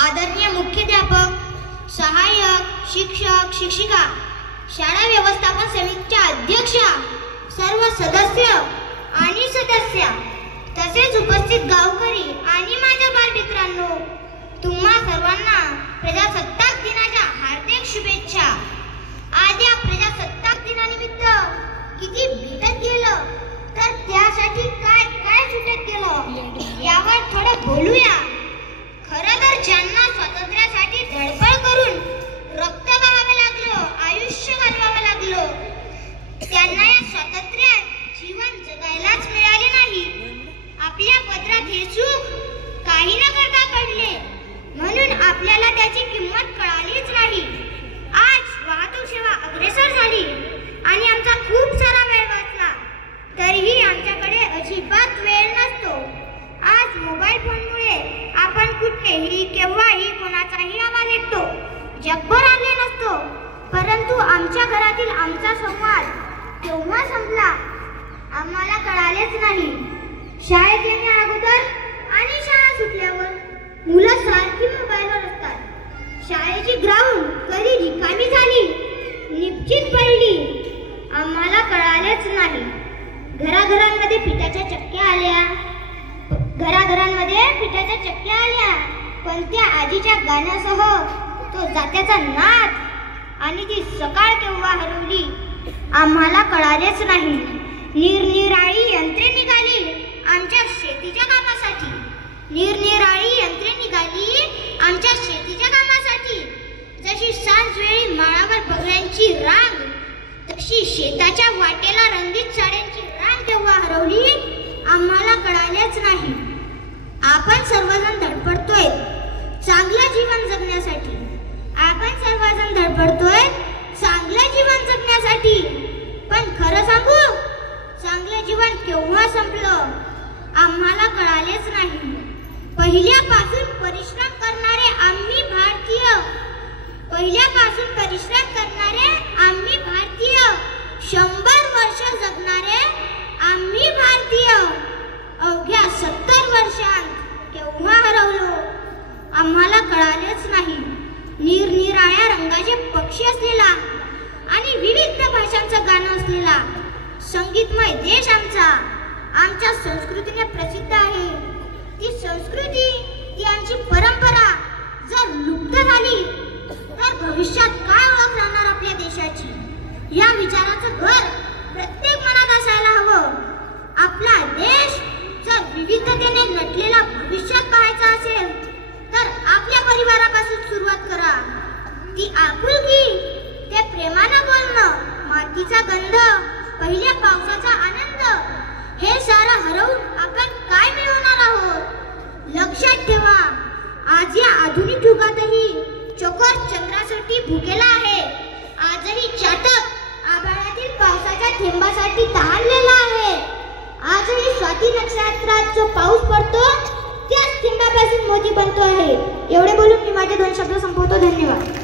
आदरणीय मुख्याध्यापक, सहाय्यक, शिक्षक, शिक्षिका, शाळा व्यवस्थापन समितीच्या अध्यक्षा, सर्व सदस्य आणि सदस्य, तसेच उपस्थित गावकरी आणि माझ्या बालमित्रांनो, तुम्हा सर्वांना प्रजासत्ताक दिनाच्या हार्दिक शुभेच्छा। आज या प्रजासत्ताक दिनानिमित्त किती भेटत गेलं तर त्यासाठी काय काय सुटत गेलं यावर थोडं बोलूया। खरं तर ज्यांना स्वातंत्र्यासाठी धडपड करून रक्त वहावं लागलं, आयुष्य घालवावं लागलं, त्यांना या स्वातंत्र्यात जीवन जगायलाच मिळाले नाही। आपल्या पदरात हे सुख काही न करता पडले, म्हणून आपल्याला त्याची किंमत कळालीच नाही। आज वाहतूक सेवा अग्रेसर झाली आणि आमचा खूप सारा वेळ वाचला, तरीही आमच्याकडे अजिबात वेळ नसतो। आज मोबाईल फोनमुळे आपण कुठेही केव्हाही कोणाचाही आवाज ऐकतो, जगभर आले नसतो, परंतु आमच्या घरातील आमचा संवाद केव्हा संपला आम्हाला कळालेच नाही। शाळेत येण्या अगोदर आणि शाळा सुटल्यावर मुलं सारखी मोबाईलवर असतात। शाळेची ग्राउंड कधी रिकामी झाली, निश्चित पडली आम्हाला कळालेच नाही। घराघरांमध्ये पिठाच्या चक्क्या आल्या, पण त्या आजीच्या गाण्यासह तो जात्याचा नाद आणि ती सकाळ केव्हा हरवली आम्हाला कळालेच नाही। निरनिराळी यंत्रे निघाली आमच्या शेतीच्या कामासाठी, जशी सांजवेळी माळावर बगळ्यांची रांग, तशी शेताच्या वाटेला रंगीत साड्यांची रांग केव्हा हरवली आम्हाला कळालेच नाही। आपण सर्वजण धडपडतोय चांगलं जीवन जगण्यासाठी, पण खरं सांगू, चांगलं जीवन केव्हा संपलं आम्हाला कळालेच नाही। पहिल्यापासून परिश्रम करणारे आम्ही भारतीय, 100 वर्ष जगणारे आम्ही भारतीय, अवघ्या 70 वर्षांत केव्हा हरवलो आम्हाला कळालेच नाही। निरनिराळ्या रंगाचे पक्षी असलेला आणि विविध भाषांचं गाणं असलेला संगीतमय देश आमच्या संस्कृतीने प्रसिद्ध आहे। ती संस्कृती, ती आमची परंपरा जर लुप्त झाली तर भविष्यात काय ओळख राहणार आपल्या देशाची, या विचाराचं घर प्रत्येक मनात असायला हवं। आपला देश जर विविधतेने नटलेला भविष्यात पाहायचा असेल तर आपल्या परिवारापासून सुरुवात करा। ती आपुलकी, ते प्रेमानं बोलणं, मातीचा गंध, पहिल्या पावसाचा आनंद, हे सारं हरवून आपण काय मिळवणार आहोत? लक्षात ठेवा, आज या आधुनिक युगातही चकोर चंद्रासाठी भुकेला आहे, आजही चातक आभाळातील पावसाच्या थेंबासाठी तहानलेला आहे, आजही स्वाती नक्षत्रात जो पाऊस पडतो त्याच थेंबापासून मोती बनतो आहे। एवढे बोलून मी माझे 2 शब्द संपवतो। धन्यवाद।